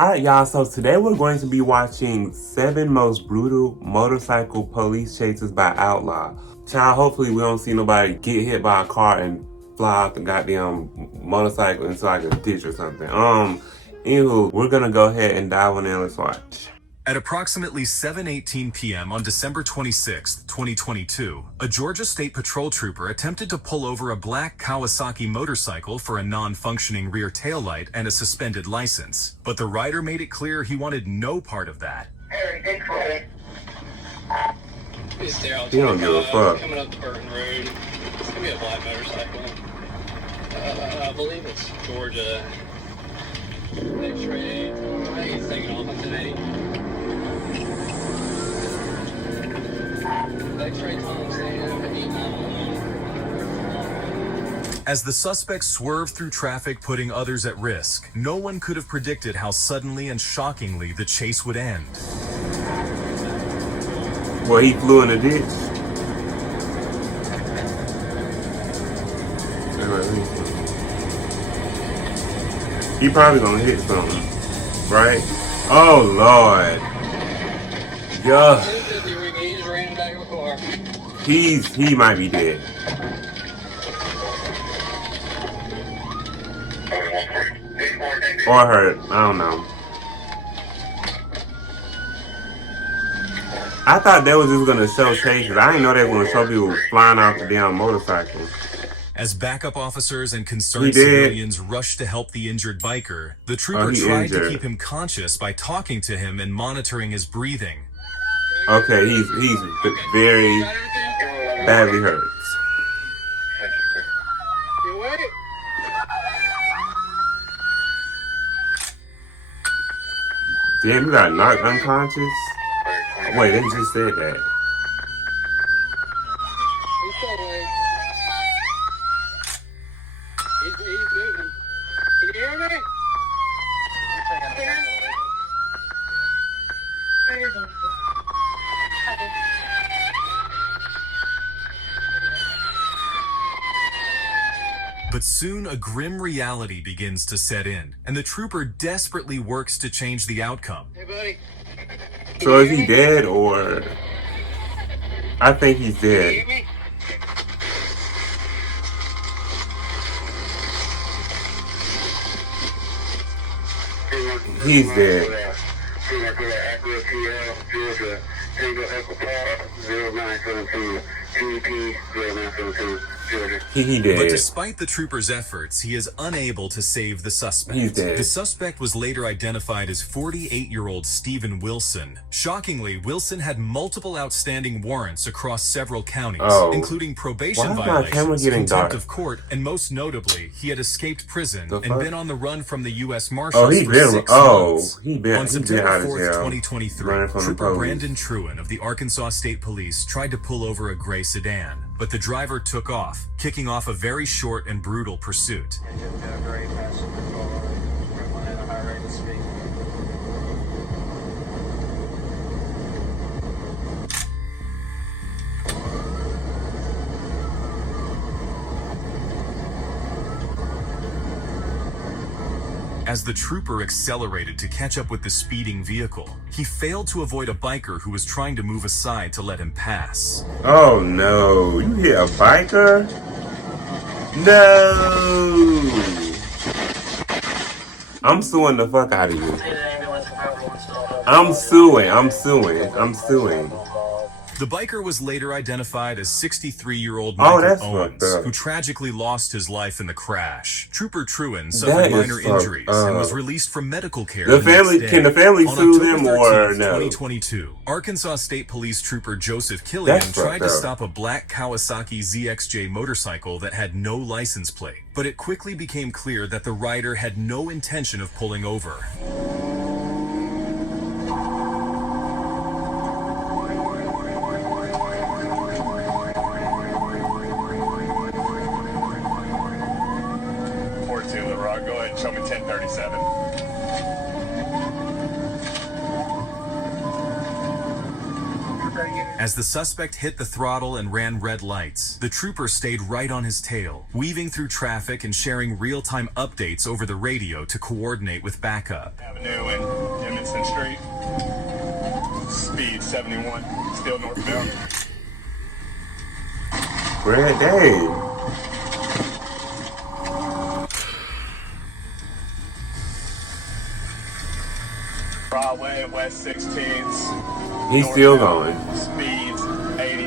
Alright, y'all, so today we're going to be watching 7 most brutal motorcycle police chases by Outlaw. Child, hopefully we don't see nobody get hit by a car and fly off the goddamn motorcycle into like a ditch or something. Anywho, we're gonna go ahead and dive on in. Let's watch. At approximately 7:18 p.m. on December 26, 2022, a Georgia State Patrol trooper attempted to pull over a black Kawasaki motorcycle for a non-functioning rear taillight and a suspended license. But the rider made it clear he wanted no part of that. He don't give a fuck. Coming up the Burton Road. It's gonna be a black motorcycle. I believe it's Georgia. X-ray. I think it's taking off today. X-ray comes in. As the suspect swerved through traffic, putting others at risk, no one could have predicted how suddenly and shockingly the chase would end. Well, he flew in a ditch. He probably gonna hit something, right? Oh Lord. Yeah. He just ran back of a car. He might be dead. Or hurt. I don't know. I thought that was just gonna show chases. I didn't know they were gonna show people flying off the damn motorcycle. As backup officers and concerned civilians rushed to help the injured biker, the trooper tried to keep him conscious by talking to him and monitoring his breathing. Okay, he's very badly hurt. You wait. Damn, you got knocked unconscious? Wait, they just said that. He's still awake. He's moving. Can you hear me? But soon a grim reality begins to set in, and the trooper desperately works to change the outcome. Hey, buddy. So is he dead or? I think he's Can you dead. hear me? He's dead. He But dead. despite the trooper's efforts, he is unable to save the suspect. He's dead. The suspect was later identified as 48-year-old Stephen Wilson. Shockingly, Wilson had multiple outstanding warrants across several counties, including probation violations, contempt of court, and most notably, he had escaped prison and been on the run from the U.S. Marshals for 6 months. On September 4th, 2023, Trooper Brandon Truin of the Arkansas State Police tried to pull over a gray sedan, but the driver took off, kicking off a very short and brutal pursuit. As the trooper accelerated to catch up with the speeding vehicle, he failed to avoid a biker who was trying to move aside to let him pass. Oh no, you hit a biker? No! I'm suing the fuck out of you. I'm suing. The biker was later identified as 63-year-old Michael Owens, who tragically lost his life in the crash. Trooper Truin suffered minor injuries and was released from medical care. Can the family sue them or no? 2022, Arkansas State Police Trooper Joseph Killian tried to stop a black Kawasaki ZXJ motorcycle that had no license plate, but it quickly became clear that the rider had no intention of pulling over. Go ahead and show me 1037. As the suspect hit the throttle and ran red lights, the trooper stayed right on his tail, weaving through traffic and sharing real-time updates over the radio to coordinate with backup. Avenue and Emerson Street. Speed 71, still northbound. Red day. Broadway, West 16th. He's still going. Speeds 80.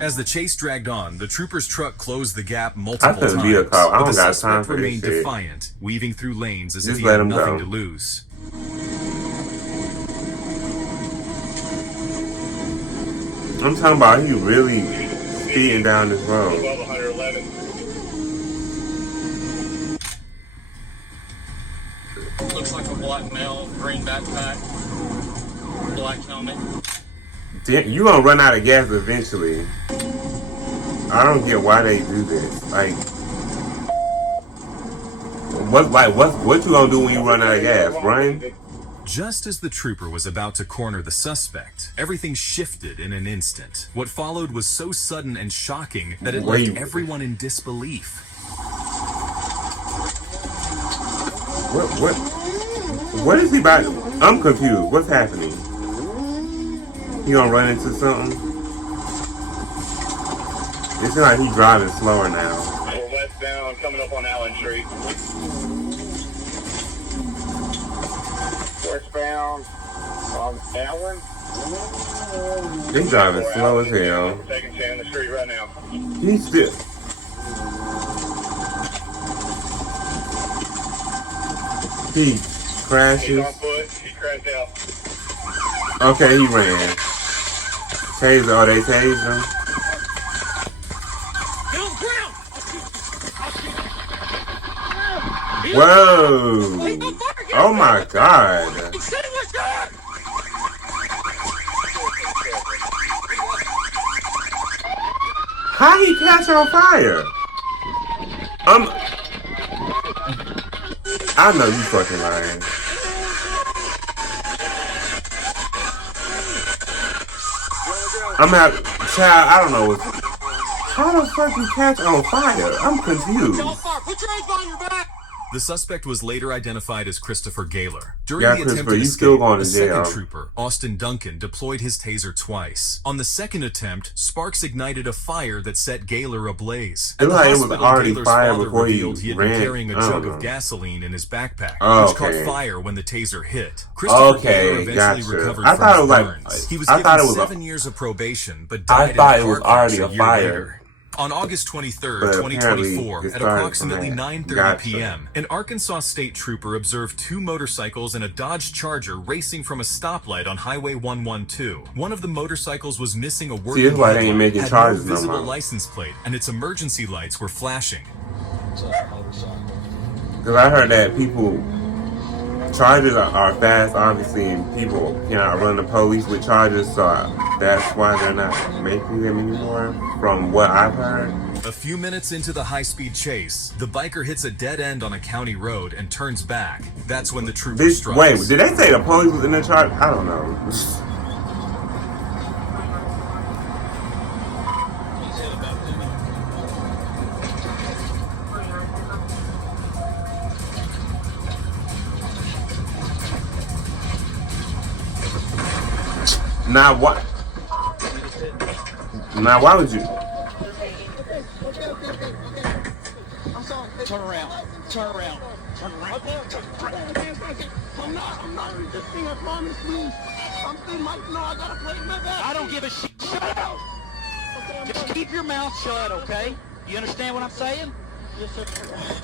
As the chase dragged on, the trooper's truck closed the gap multiple times. Be a cop. I don't but the got suspect time for this remained shit. defiant, weaving through lanes as Just if he let had him nothing go. to lose. I'm talking about he really speeding down this road. 111. Looks like a black male, green backpack, black helmet. You gonna run out of gas eventually. I don't get why they do this. Like, what you gonna do when you run out of gas? Run? Just as the trooper was about to corner the suspect, everything shifted in an instant. What followed was so sudden and shocking that it left everyone in disbelief. What is he about? I'm confused. What's happening? He gonna run into something? It seems like he's driving slower now. We're westbound, coming up on Allen Street. Westbound on Allen. He's driving slow as hell. We're taking Chan the street right now. He's still. He crashes. He's on foot. He crashed out. Okay, he ran. Taser. Oh, they tased him. Whoa! Oh my God! How he catch on fire? I know you fucking lying. Child, I don't know what. How the fuck you catch on fire? I'm confused. The suspect was later identified as Christopher Gaylor. During Yeah, the Christopher, attempted you escape, still going the to jail. second trooper, Austin Duncan, deployed his taser twice. On the second attempt, sparks ignited a fire that set Gaylor ablaze. It At the was hospital, already Gaylor's fire father before he revealed he had been ran. carrying a I don't jug know. of gasoline in his backpack, Oh, which okay. caught fire when the taser hit. Christopher Gaylor eventually Gotcha. recovered I from thought it his was like- burns. He was I given thought it was 7 years of probation, but I died thought in it was car crash already a year fire. later. On August 23rd, But apparently 2024, it at started approximately from that. 9:30 Gotcha. p.m., an Arkansas state trooper observed two motorcycles and a Dodge Charger racing from a stoplight on Highway 112. One of the motorcycles was missing a working that's why they ain't headlight, making had charges no no visible more. license plate, and its emergency lights were flashing. Because I heard that charges are fast, obviously, and people cannot run the police with charges, so that's why they're not making them anymore, from what I've heard. A few minutes into the high-speed chase, the biker hits a dead end on a county road and turns back. That's when the trooper strikes. Wait, did they say the police was in the charge? I don't know. Now what? Now why would you? Turn around. Turn around. Turn around. I'm not resisting, I promise you. I'm still Mike. No, I gotta play my back. I don't give a shit. Shut up. Just keep your mouth shut, okay? You understand what I'm saying? Yes, sir.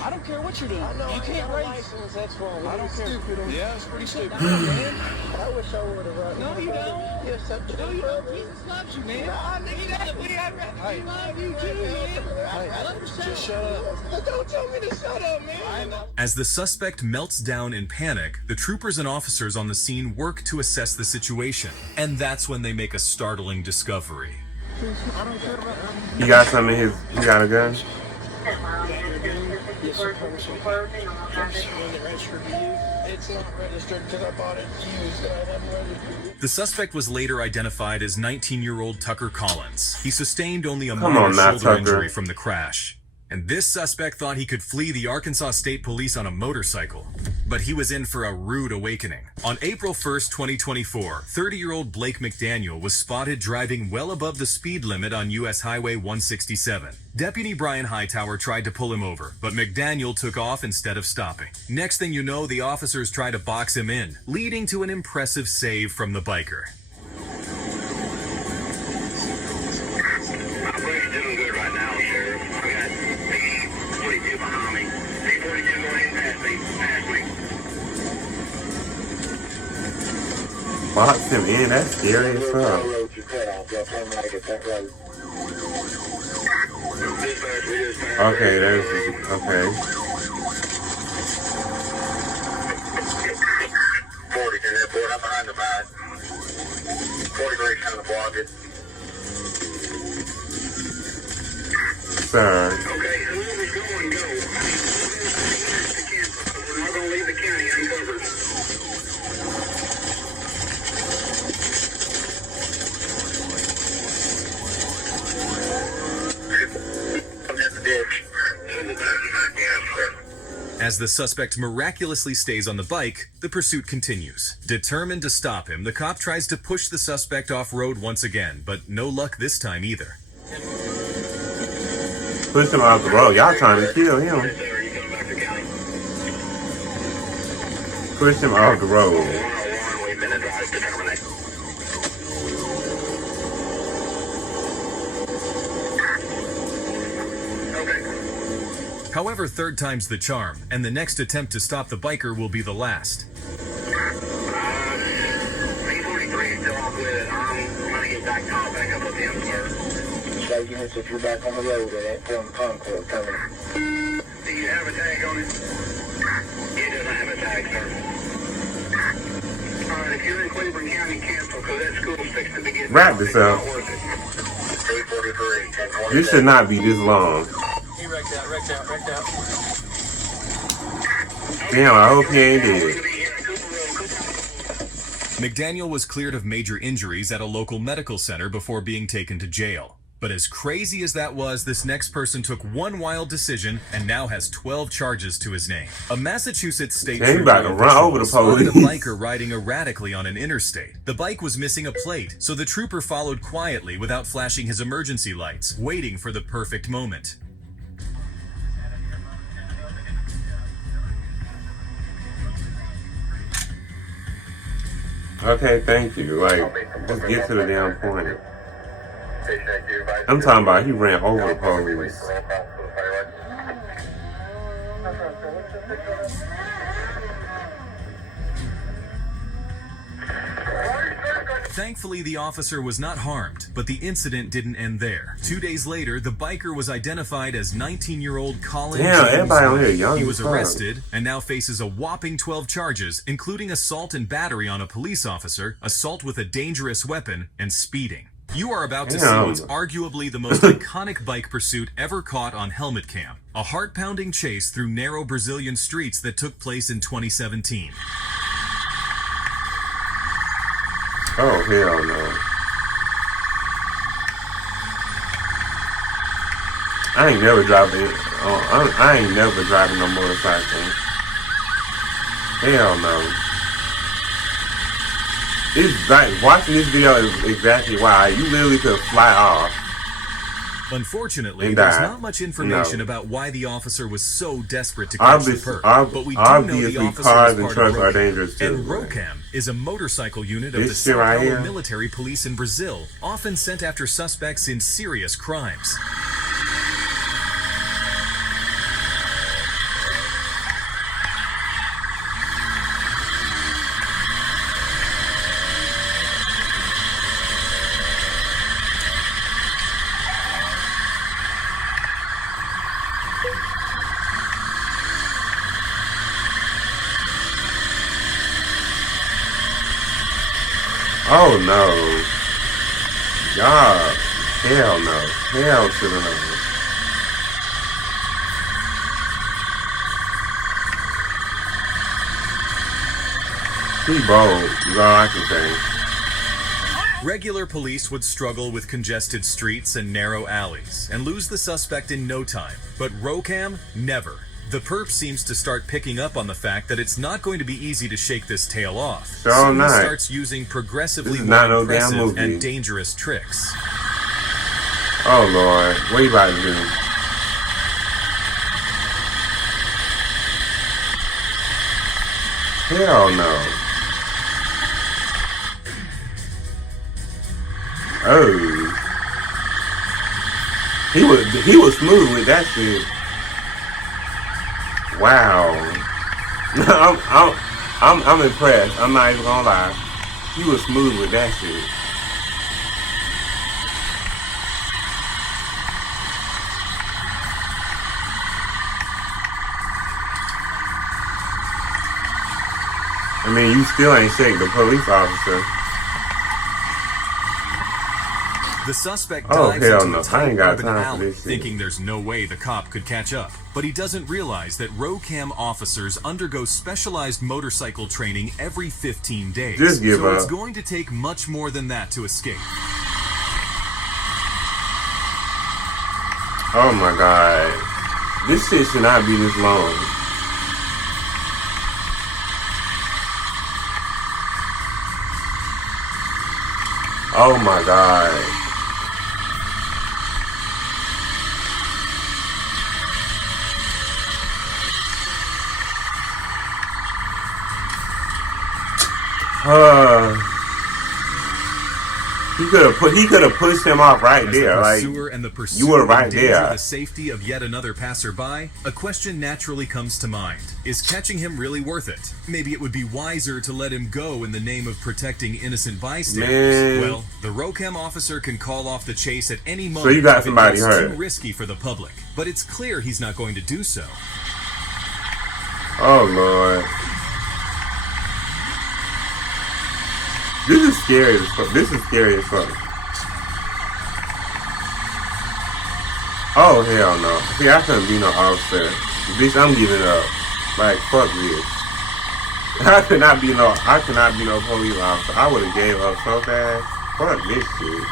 I don't care what you're doing. You can't race. License, that's wrong. I don't care. Yeah, it's pretty stupid. Man. I wish I would have. No, you don't. Yes, sir. No, you don't. Jesus loves you, man. Hey. Love you too, man. Hey, just shut up. Don't tell me to shut up, man. As the suspect melts down in panic, the troopers and officers on the scene work to assess the situation. And that's when they make a startling discovery. He got something in his. He got a gun. Yes, registered to you. It's not registered because I bought it used. I haven't registered. The suspect was later identified as 19-year-old Tucker Collins. He sustained only a minor shoulder injury from the crash. And this suspect thought he could flee the Arkansas State Police on a motorcycle. But he was in for a rude awakening. On April 1st, 2024, 30-year-old Blake McDaniel was spotted driving well above the speed limit on U.S. Highway 167. Deputy Brian Hightower tried to pull him over, but McDaniel took off instead of stopping. Next thing you know, the officers tried to box him in, leading to an impressive save from the biker. Box him in, that's scary as fuck. Okay, there's, okay. 40 to that board, I'm behind the back. 43 trying to block it. Sir. Okay, whoever's going, go. We're not going to leave the county uncovered. As the suspect miraculously stays on the bike, the pursuit continues. Determined to stop him, the cop tries to push the suspect off-road once again, but no luck this time either. Push him off the road. Y'all trying to kill him. Push him off the road. However, third time's the charm, and the next attempt to stop the biker will be the last. B-43 is still off with it. I'm going to get back up with him, sir. So units, if you're back on the road, that form Concord coming. Do you have a tag on it? It doesn't have a tag, sir. Alright, if you're in Cleveland County, cancel, because that school's fixing to begin. Wrap this up. B-43, This should not be this long. Wrecked out. Damn, I hope he ain't dead. McDaniel was cleared of major injuries at a local medical center before being taken to jail. But as crazy as that was, this next person took one wild decision and now has 12 charges to his name. A Massachusetts state trooper about to run over the spotted a police. biker riding erratically on an interstate. The bike was missing a plate, so the trooper followed quietly without flashing his emergency lights, waiting for the perfect moment. Okay, thank you. Like, just get to the damn point. I'm talking about he ran over the police. Thankfully, the officer was not harmed, but the incident didn't end there. 2 days later, the biker was identified as 19-year-old Colin Damn, James everybody on here White. young He as was fuck. arrested and now faces a whopping 12 charges, including assault and battery on a police officer, assault with a dangerous weapon, and speeding. You are about to see what's arguably the most iconic bike pursuit ever caught on helmet cam. A heart-pounding chase through narrow Brazilian streets that took place in 2017. Oh, hell no. I ain't never driving. I ain't never driving no motorcycle. Hell no. It's like watching this video is exactly why you literally could fly off. Unfortunately, there's not much information about why the officer was so desperate to catch the perp, but we do know the officer cars was and part of trucks are dangerous too. And ROCAM is a motorcycle unit of the This shit São right Paulo here? military police in Brazil, often sent after suspects in serious crimes. Oh no. God. Hell no. Hell to the no. He bold, is all I can say. Regular police would struggle with congested streets and narrow alleys and lose the suspect in no time. But Rocam, never. The perp seems to start picking up on the fact that it's not going to be easy to shake this tail off. So he starts using progressively more impressive and dangerous tricks. Oh Lord, what are you about to do? Hell no. Oh. He was smooth with that shit. Wow. I'm impressed. I'm not even gonna lie. He was smooth with that shit. I mean, you still ain't shake the police officer. The suspect dives into a tight urban alley, thinking there's no way the cop could catch up. But he doesn't realize that Rocam officers undergo specialized motorcycle training every 15 days. Just give up. It's going to take much more than that to escape. Oh my God. This shit should not be this long. Oh my God. He could have pushed him off right there. Like, you were right there. The safety of yet another passerby, a question naturally comes to mind. Is catching him really worth it? Maybe it would be wiser to let him go in the name of protecting innocent bystanders. Well, the Rocam officer can call off the chase at any moment. So you got somebody hurt. It's too risky for the public, but it's clear he's not going to do so. Oh Lord. This is scary as fuck. This is scary as fuck. Oh hell no. See, I couldn't be no officer. Bitch, I'm giving up. Like, fuck this. I could not be no police officer. I would have gave up so fast. Fuck this shit.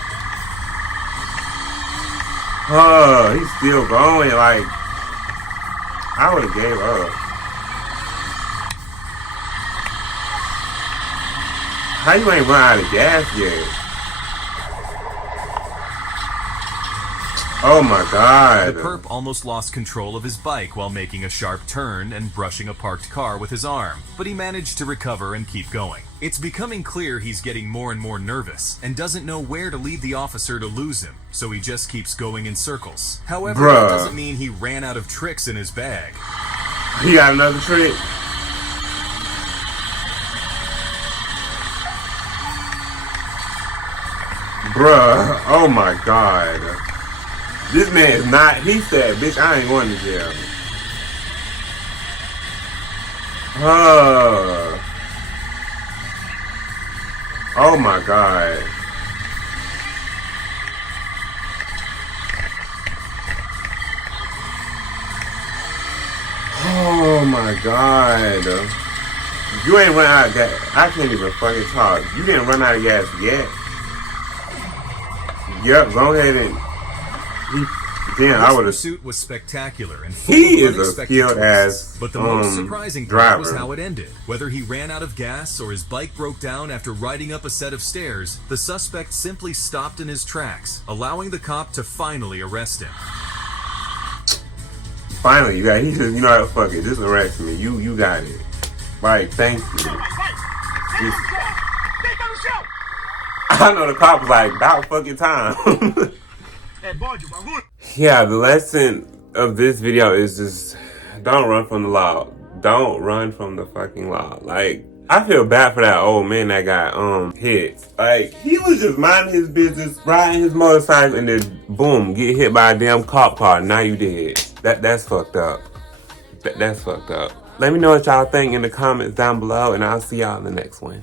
Oh, he's still going. Like, I would have gave up. How you ain't run out of gas yet? Oh my God. The perp almost lost control of his bike while making a sharp turn and brushing a parked car with his arm, but he managed to recover and keep going. It's becoming clear he's getting more and more nervous and doesn't know where to lead the officer to lose him, so he just keeps going in circles. However, that doesn't mean he ran out of tricks in his bag. He got another trick? Bruh, oh my God. This man is not, he said, bitch, I ain't going to jail. Oh my God. Oh my God. You ain't run out of gas. I can't even fucking talk. You didn't run out of gas yet. Yep, go ahead and This pursuit was spectacular and full he of is a skilled ass but the most surprising part was how it ended. Whether he ran out of gas or his bike broke down after riding up a set of stairs, the suspect simply stopped in his tracks, allowing the cop to finally arrest him. Finally, he said, you know what, fuck it, just arrest me. You got it. Like, thank you. I know the cop was like, about fucking time. Yeah, the lesson of this video is just, don't run from the law. Don't run from the fucking law. Like, I feel bad for that old man that got hit. Like, he was just minding his business, riding his motorcycle, and then boom, get hit by a damn cop car. Now you dead. That's fucked up. That's fucked up. Let me know what y'all think in the comments down below, and I'll see y'all in the next one.